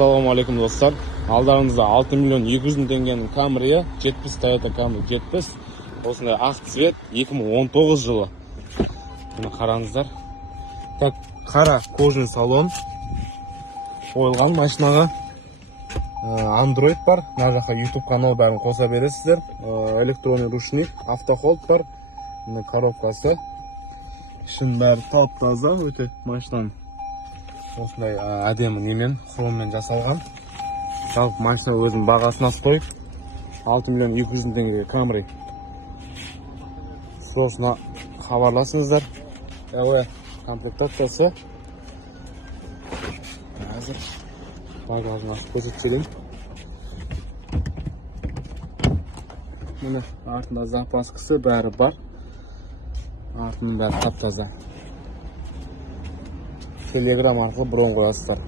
Assalamu alaikum dostlar. Alдарыңызда 6 миллион 200 мың теңгенің Camry 70 Toyota Camry 70. Осындай ақ цвет 2019 жылы. Мына қараңыздар. Так, қара кожаный салон. Қойылған машинаға. Android бар. Мына жаққа YouTube канал бәрін қоса бересіздер. Электронный ручник, автохолд бар. Мына коробкасы. Ішін бәрі тап-таза, өте машинаның. Осындай әдемі немен, хроммен жасалған. Жалпы машина өзінің бағасына стоит 6 миллион 200 мың теңгеге Camry. Срочно хабарласыңыздар. Комплектациясы. Қазір багажын ашып көрсетейін. Міне артында запаскасы бәрі бар. Артының бәрі тап-таза. Telegram арқылы бұрын қоясыздар.